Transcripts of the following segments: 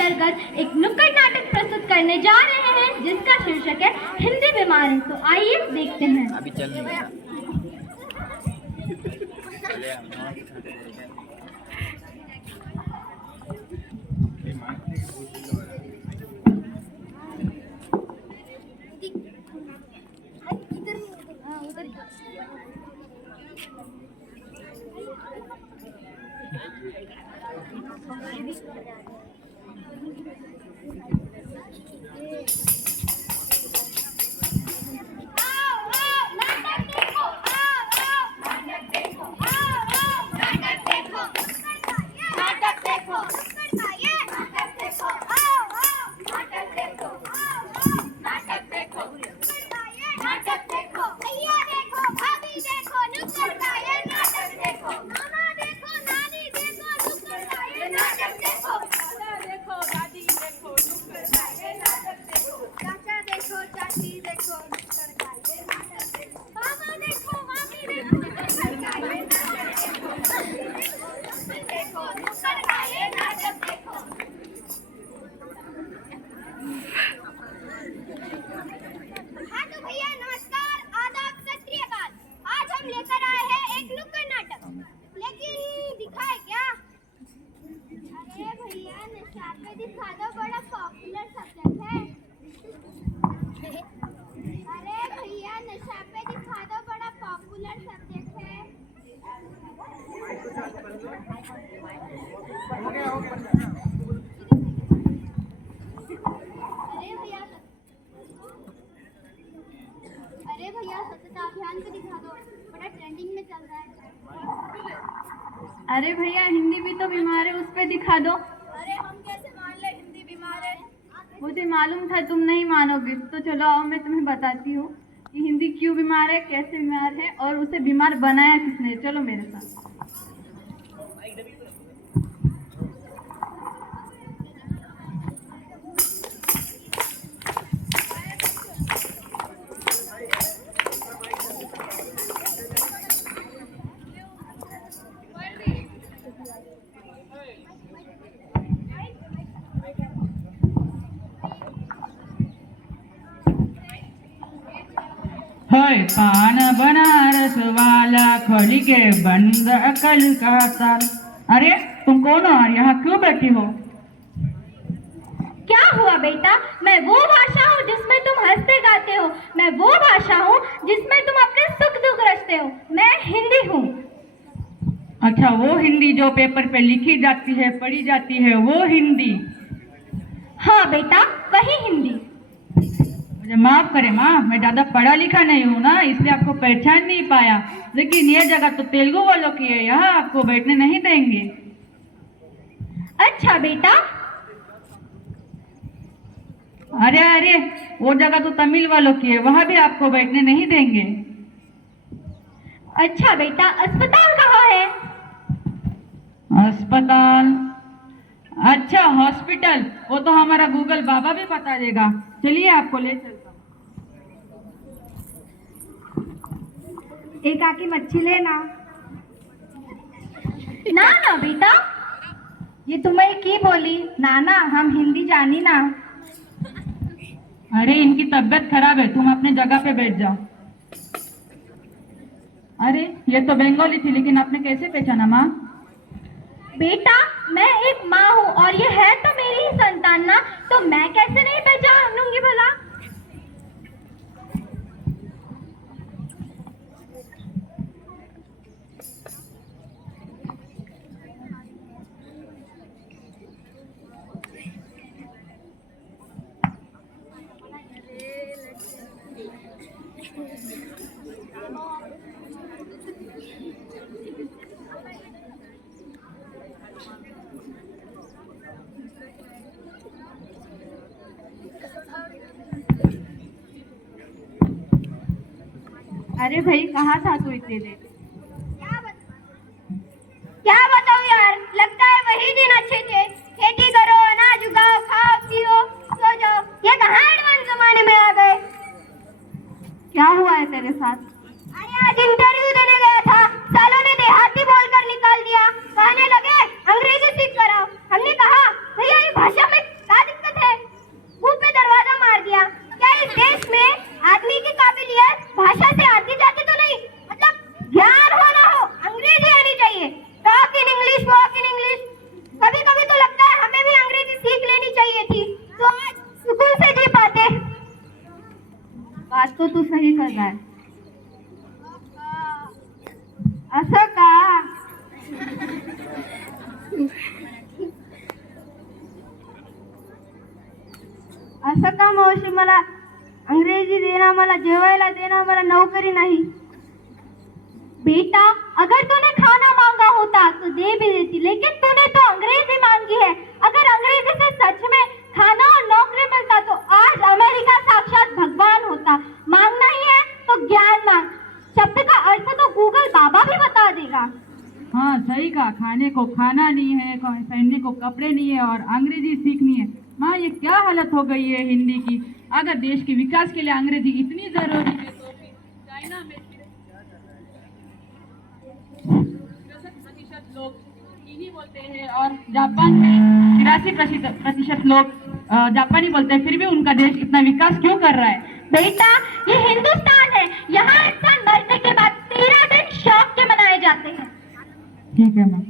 अंतर्गत एक नुक्कड़ नाटक प्रस्तुत करने जा रहे हैं जिसका शीर्षक है हिंदी बीमारी। तो आइए देखते हैं। अभी चल नहीं रहा। अरे भैया स्वच्छता अभियान को दिखा दो, बड़ा ट्रेंडिंग में चल रहा है। अरे भैया हिंदी भी तो बीमार है, उस पे दिखा दो। अरे हम कैसे मान ले हिंदी बीमार है? मुझे मालूम था तुम नहीं मानोगे, तो चलो आओ मैं तुम्हें बताती हूँ कि हिंदी क्यों बीमार है, कैसे बीमार है और उसे बीमार बनाया किसने। चलो मेरे साथ। है पान बनारस वाला खोली के बंद अकल का ताल। अरे तुम कौन हो और यहाँ क्यों बैठी हो? क्या हुआ बेटा? मैं वो भाषा हूँ जिसमें तुम हंसते गाते हो, मैं वो भाषा हूँ जिसमें तुम अपने सुख दुख रचते हो। मैं हिंदी हूँ। अच्छा, वो हिंदी जो पेपर पे लिखी जाती है, पढ़ी जाती है, वो हिंदी? हाँ बेटा, वही हिंदी। मुझे माफ करें माँ, मैं ज़्यादा पढ़ा लिखा नहीं हूँ ना, इसलिए आपको पहचान नहीं पाया। लेकिन ये जगह तो तेलुगु वालों की है, यहाँ आपको बैठने नहीं देंगे। अच्छा बेटा। अरे अरे, वो जगह तो तमिल वालों की है, वहाँ भी आपको बैठने नहीं देंगे। अच्छा बेटा, अस्पताल कहाँ है? अस्पताल? अच्छा हॉस्पिटल, वो तो हमारा गूगल बाबा भी बता देगा। चलिए आपको ले चलता हूँ। एक आकी मच्छी लेना। ना ना बेटा। ये तुम्हें की बोली? नाना, हम हिंदी जानी ना। अरे इनकी तबीयत खराब है, तुम अपने जगह पे बैठ जाओ। अरे ये तो बंगाली थी, लेकिन आपने कैसे पहचाना माँ? बेटा मैं एक माँ हूँ और ये है तो मेरी ही संतान ना, तो मैं कैसे नहीं पहचान लूंगी भला? अरे भाई कहाँ था तू इतने देर? क्या बताऊँ यार, लगता है वही दिन अच्छे थे। खेती करो, अनाज उगाओ, खाओ पियो, सो जाओ। ये कहाँ एडवांस जमाने में आ गए? क्या हुआ है तेरे साथ? अरे आज इंटरव्यू देने गया था, सालों ने देहाती बोलकर निकाल दिया। कहने लगे अंग्रेजी सीख कर आओ। हमने कहा भैया ये भाषा में जाए। असं का? असं का मावशी? मला अंग्रेजी देना, मला जेवायला देना, मला नौकरी नहीं। बेटा, अगर तूने खाना मांगा होता तो दे भी देती, लेकिन तूने तो अंग्रेजी मांगी है। अगर अंग्रेजी से सच में खाना और नौकरी मिलता तो आज अमेरिका साक्षात भगवान होता। मांगना ही है तो ज्ञान मांग। शब्द का अर्थ तो गूगल बाबा भी बता देगा। हाँ सही कहा, खाने को खाना नहीं है, पहनने को कपड़े नहीं है और अंग्रेजी सीखनी है। माँ ये क्या हालत हो गई है हिंदी की। अगर देश के विकास के लिए अंग्रेजी इतनी जरूरी है तो फिर चाइना में 63% लोग चीनी बोलते हैं और जापान में 83% लोग जापानी बोलते हैं, फिर भी उनका देश इतना विकास क्यों कर रहा है? बेटा, ये हिंदुस्तान है, यहाँ इंसान मरने के बाद 13 दिन शौक के मनाए जाते हैं। ठीक है माँ।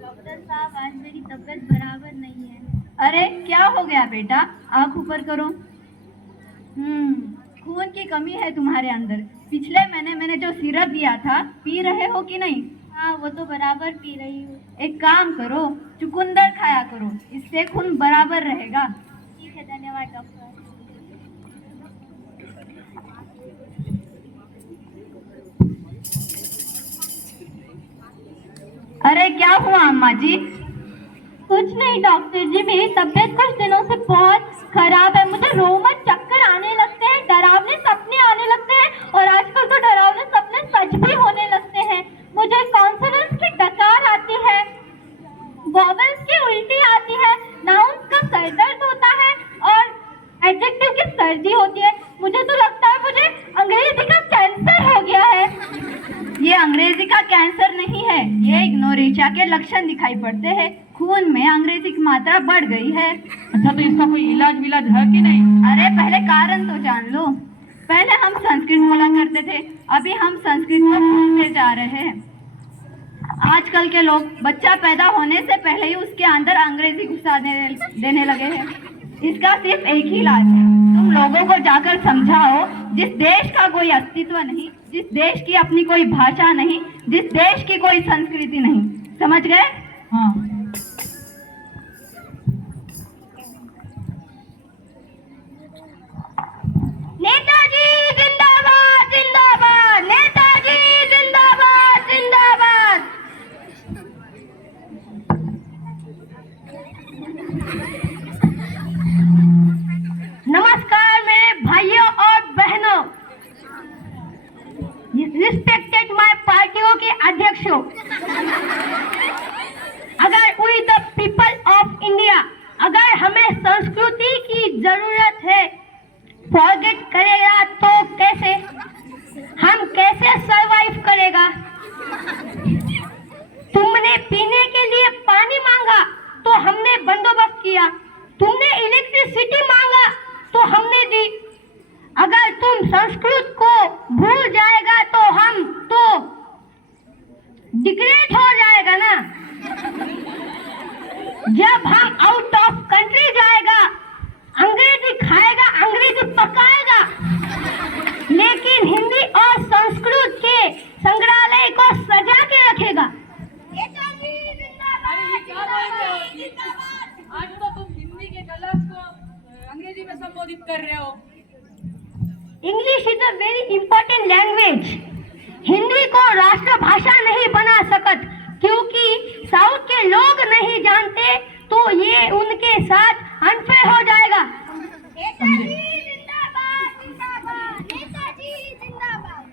डॉक्टर साहब, आज मेरी तबीयत बराबर नहीं है। अरे क्या हो गया बेटा? आँख ऊपर करो। खून की कमी है तुम्हारे अंदर। पिछले महीने मैंने जो सिरप दिया था पी रहे हो कि नहीं? हाँ, वो तो बराबर पी रही हूँ। एक काम करो, चुकंदर खाया करो, इससे खून बराबर रहेगा। ठीक है, धन्यवाद डॉक्टर। अरे क्या हुआ अम्मा जी? कुछ नहीं डॉक्टर जी, मेरी तबीयत कुछ दिनों से बहुत खराब है। मुझे रोज चक्कर आने लगते हैं, डरावने सपने आने लगते हैं और आजकल तो डरावने सपने सच भी होने लगते हैं। मुझे कॉन्सोनेंट्स की डकार आती है, वॉवेल्स की उल्टी आती है, नाउन्स का सर दर्द होता है और एडजेक्टिव की सर्दी होती है। मुझे तो लगता है मुझे अंग्रेजी का कैंसर हो गया है। ये अंग्रेजी का कैंसर नहीं है, ये इग्नोरेशिया के लक्षण दिखाई पड़ते हैं। खून में अंग्रेजी की मात्रा बढ़ गई है। अच्छा तो इसका कोई इलाज विलाज है कि नहीं? अरे पहले कारण तो जान लो। पहले हम संस्कृत बोला करते थे, अभी हम संस्कृत को भूलते जा रहे हैं। आजकल के लोग बच्चा पैदा होने से पहले ही उसके अंदर अंग्रेजी घुसा देने लगे हैं। इसका सिर्फ एक ही इलाज है, तुम लोगों को जाकर समझाओ जिस देश का कोई अस्तित्व नहीं, जिस देश की अपनी कोई भाषा नहीं, जिस देश की कोई संस्कृति नहीं। समझ गए? हाँ। नेताजी जिंदाबाद जिंदाबाद, नेताजी जिंदाबाद जिंदाबाद। नमस्कार मेरे भाइयों और बहनों, रिस्पेक्टेड माय पार्टियों के अध्यक्षों। अगर we the people of India, अगर हमें संस्कृति की जरूरत है, फॉरगेट करेगा तो कैसे? हम कैसे सरवाइव करेगा? तुमने पीने के लिए पानी मांगा तो हमने बंदोबस्त किया, तुमने इलेक्ट्रिसिटी मांगा तो हमने दी। अगर तुम संस्कृत को भूल जाएगा तो हम तो डिग्रेड हो जाएगा ना। जब हम आउट ऑफ कंट्री जाएगा, अंग्रेजी खाएगा, अंग्रेजी पकाएगा, लेकिन हिंदी और संस्कृत के संग्रहालय को सजा के रखेगा। आज तो तुम हिंदी के गलत को अंग्रेजी में संबोधित कर रहे हो। English is a very important language. Hindi को राष्ट्रभाषा नहीं बना सकत, क्योंकि साउथ के लोग नहीं जानते तो ये उनके साथ अनफेयर हो जाएगा। नेताजी जिंदाबाद जिंदाबाद, नेताजी जिंदाबाद।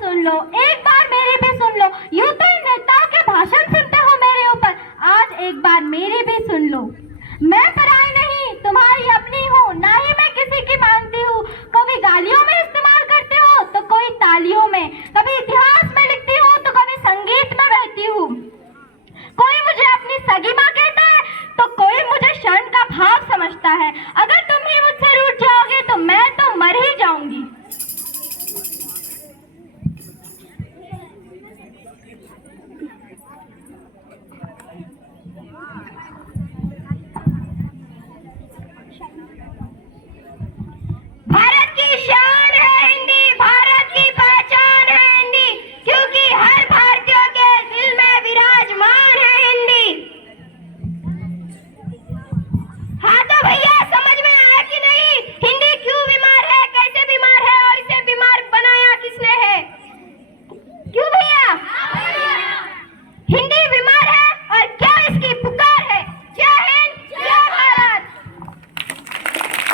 सुन लो, एक बार मेरी भी सुन लो। यूं तो इन नेताओं के भाषण सुनते हो मेरे ऊपर, आज एक बार मेरी भी सुन लो। मैं पराई नहीं, तुम्हारी अपनी हूँ, ना ही मैं किसी की मानती हूँ। कभी गालियों में इस्तेमाल करती हूँ तो कोई तालियों में, कभी इतिहास में लिखती हूँ तो कभी संगीत में बहती हूँ। कोई मुझे अपनी सगी माँ कहता है तो कोई मुझे शरण का भाव समझता है। अगर